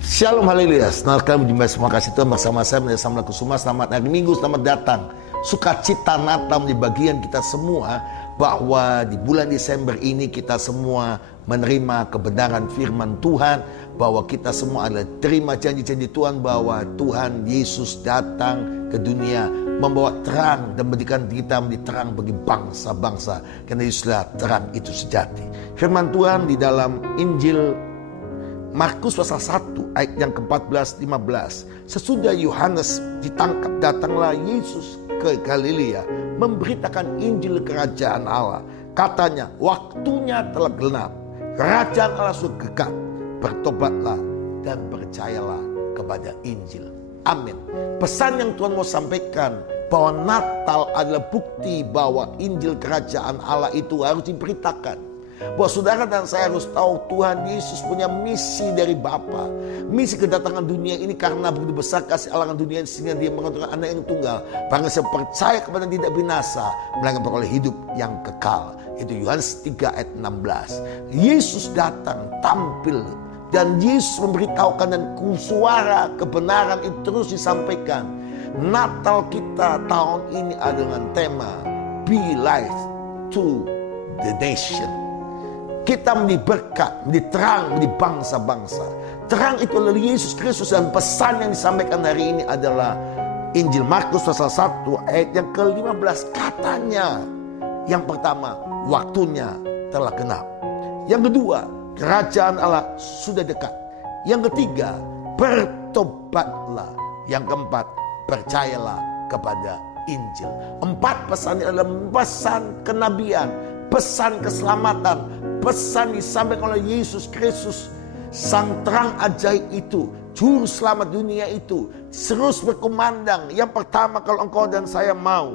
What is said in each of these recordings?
Shalom, haleluya. Senang berjumpa, semua kasih Tuhan bersama saya Pendeta Samuel Kusuma. Selamat hari Minggu, selamat datang. Sukacita Natal di bagian kita semua, bahwa di bulan Desember ini kita semua menerima kebenaran firman Tuhan, bahwa kita semua adalah terima janji-janji Tuhan, bahwa Tuhan Yesus datang ke dunia membawa terang dan menjadikan kita menjadi terang bagi bangsa-bangsa, karena Yesuslah terang itu sejati. Firman Tuhan di dalam Injil Markus pasal 1 ayat yang ke-14-15. Sesudah Yohanes ditangkap, datanglah Yesus ke Galilea memberitakan Injil kerajaan Allah. Katanya, waktunya telah genap, kerajaan Allah sudah dekat. Bertobatlah dan percayalah kepada Injil. Amin. Pesan yang Tuhan mau sampaikan, bahwa Natal adalah bukti bahwa Injil kerajaan Allah itu harus diberitakan. Bahwa saudara dan saya harus tahu Tuhan Yesus punya misi dari Bapa. Misi kedatangan dunia ini karena begitu besar kasih Allah dunia sehingga dia mengaturkan anak yang tunggal. Barang siapa percaya kepada tidak binasa, melainkan beroleh hidup yang kekal. Itu Yohanes 3 ayat 16. Yesus datang tampil dan Yesus memberitahukan, dan suara kebenaran itu terus disampaikan. Natal kita tahun ini ada dengan tema Be Light to the Nation. Kita menjadi berkat, menjadi terang, menjadi bangsa-bangsa. Terang itu adalah Yesus Kristus, dan pesan yang disampaikan hari ini adalah Injil Markus pasal 1 ayat yang ke-15. Katanya, yang pertama, waktunya telah genap. Yang kedua, kerajaan Allah sudah dekat. Yang ketiga, bertobatlah. Yang keempat, percayalah kepada Injil. 4 pesan ini adalah pesan kenabian, pesan keselamatan, pesan disampaikan oleh Yesus Kristus, sang terang ajaib itu, juru selamat dunia itu, terus berkumandang. Yang pertama, kalau engkau dan saya mau,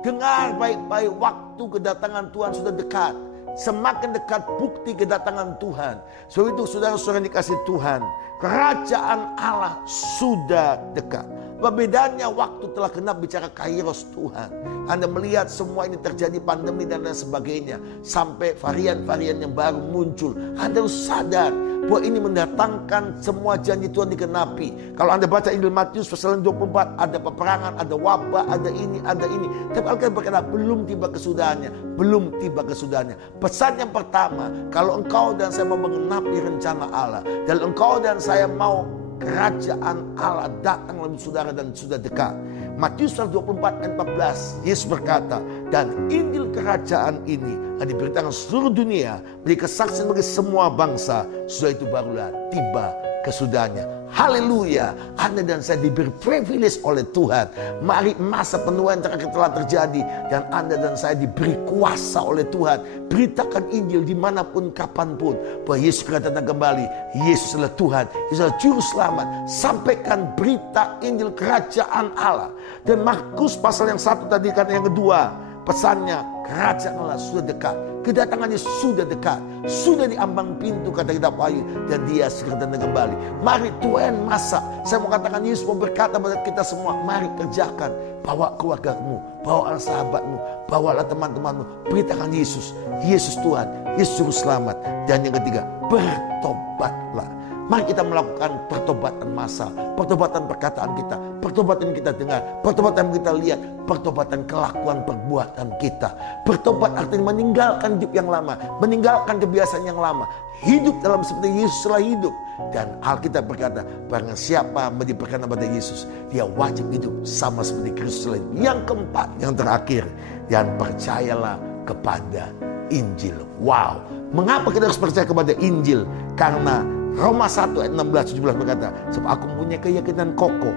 dengar baik-baik, waktu kedatangan Tuhan sudah dekat. Semakin dekat bukti kedatangan Tuhan. Sebab itu saudara-saudara dikasih Tuhan, kerajaan Allah sudah dekat. Bedanya waktu telah genap bicara kairos Tuhan. Anda melihat semua ini terjadi, pandemi dan lain sebagainya, sampai varian-varian yang baru muncul. Anda harus sadar bahwa ini mendatangkan semua janji Tuhan dikenapi. Kalau Anda baca Injil Matius pasal 24, ada peperangan, ada wabah, ada ini, ada ini. Tapi Alkitab berkata belum tiba kesudahannya, belum tiba kesudahannya. Pesan yang pertama, kalau engkau dan saya mau mengenapi rencana Allah, dan engkau dan saya mau kerajaan Allah datang dalam saudara dan sudah dekat. Matius 24 ayat 14, Yesus berkata, dan Injil kerajaan ini diberitakan seluruh dunia menjadi kesaksian bagi semua bangsa. Sudah itu barulah tiba kesudahannya. Haleluya. Anda dan saya diberi privilege oleh Tuhan. Mari, masa penuaian terakhir telah terjadi, dan Anda dan saya diberi kuasa oleh Tuhan. Beritakan Injil dimanapun, kapanpun, bahwa Yesus akan datang kembali. Yesus adalah Tuhan, Yesus adalah Juru Selamat. Sampaikan berita Injil kerajaan Allah. Dan Markus pasal yang 1 tadi kan, yang kedua, pesannya kerajaan Allah sudah dekat. Kedatangannya sudah dekat, sudah di ambang pintu, kata kitab Wahyu, dan dia segera datang kembali. Mari Tuhan masak. Saya mau katakan, Yesus mau berkata kepada kita semua, mari kerjakan. Bawa keluargamu, bawa sahabatmu, bawalah teman-temanmu, beritakan Yesus, Yesus Tuhan, Yesus Juru Selamat. Dan yang ketiga, bertobatlah. Mari kita melakukan pertobatan massal, pertobatan perkataan kita, pertobatan kita dengar, pertobatan kita lihat, pertobatan kelakuan perbuatan kita. Bertobat artinya meninggalkan hidup yang lama, meninggalkan kebiasaan yang lama, hidup dalam seperti Yesus telah hidup. Dan Alkitab berkata, barang siapa menjadi pada Yesus, dia wajib hidup sama seperti Kristus lain. Yang keempat, yang terakhir, dan percayalah kepada Injil. Wow, mengapa kita harus percaya kepada Injil? Karena Roma 1 ayat 16-17 berkata, sebab aku mempunyai keyakinan kokoh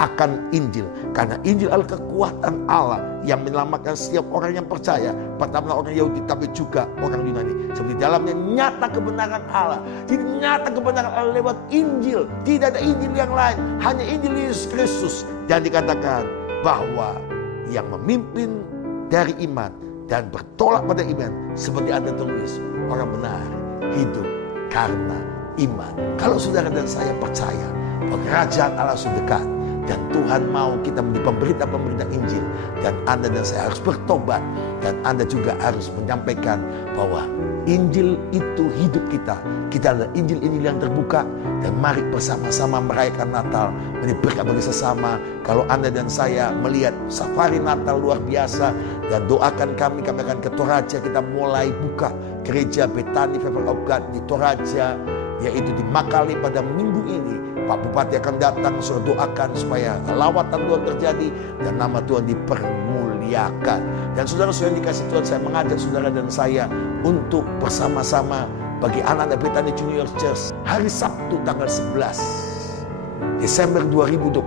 akan Injil, karena Injil adalah kekuatan Allah yang menyelamatkan setiap orang yang percaya, pertama orang Yahudi tapi juga orang Yunani. Seperti dalamnya nyata kebenaran Allah. Jadi nyata kebenaran Allah lewat Injil. Tidak ada Injil yang lain, hanya Injil Yesus Kristus. Dan dikatakan bahwa yang memimpin dari iman dan bertolak pada iman, seperti ada tulis, orang benar hidup karena iman. Kalau saudara dan saya percaya bahwa kerajaan Allah sudah dekat, Dan Tuhan mau kita menjadi pemberita-pemberita Injil. Dan Anda dan saya harus bertobat. Dan Anda juga harus menyampaikan bahwa Injil itu hidup kita. Kita adalah Injil-Injil yang terbuka. Dan mari bersama-sama merayakan Natal. Menjadi berkat bagi sesama. Kalau Anda dan saya melihat safari Natal luar biasa. Dan doakan kami akan ke Toraja. Kita mulai buka gereja Bethany Favor of God di Toraja, yaitu di Makale pada minggu ini. Pak Bupati akan datang, suruh doakan supaya lawatan Tuhan terjadi dan nama Tuhan dipermuliakan. Dan saudara-saudara yang dikasih Tuhan, saya mengajak saudara dan saya untuk bersama-sama bagi anak-anak Bethany Junior Church hari Sabtu tanggal 11 Desember 2021,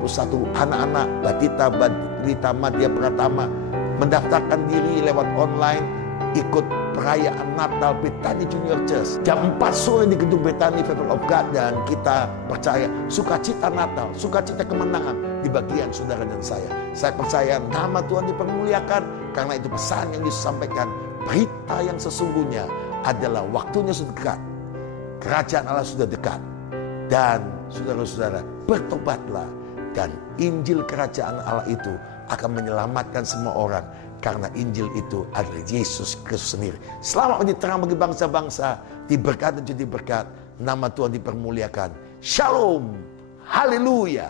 anak-anak Balita Madya Pratama mendaftarkan diri lewat online ikut perayaan Natal Bethany Junior Church jam 4 sore di gedung Bethany Favor of God. Dan kita percaya sukacita Natal, sukacita kemenangan di bagian saudara dan saya. Saya percaya nama Tuhan dipermuliakan. Karena itu pesan yang disampaikan, berita yang sesungguhnya adalah waktunya sudah dekat, kerajaan Allah sudah dekat. Dan saudara-saudara, bertobatlah, dan Injil kerajaan Allah itu akan menyelamatkan semua orang. Karena Injil itu adalah Yesus Kristus sendiri. Selamat menjadi terang bagi bangsa-bangsa. Diberkati dan jadi berkat. Nama Tuhan dipermuliakan. Shalom. Haleluya.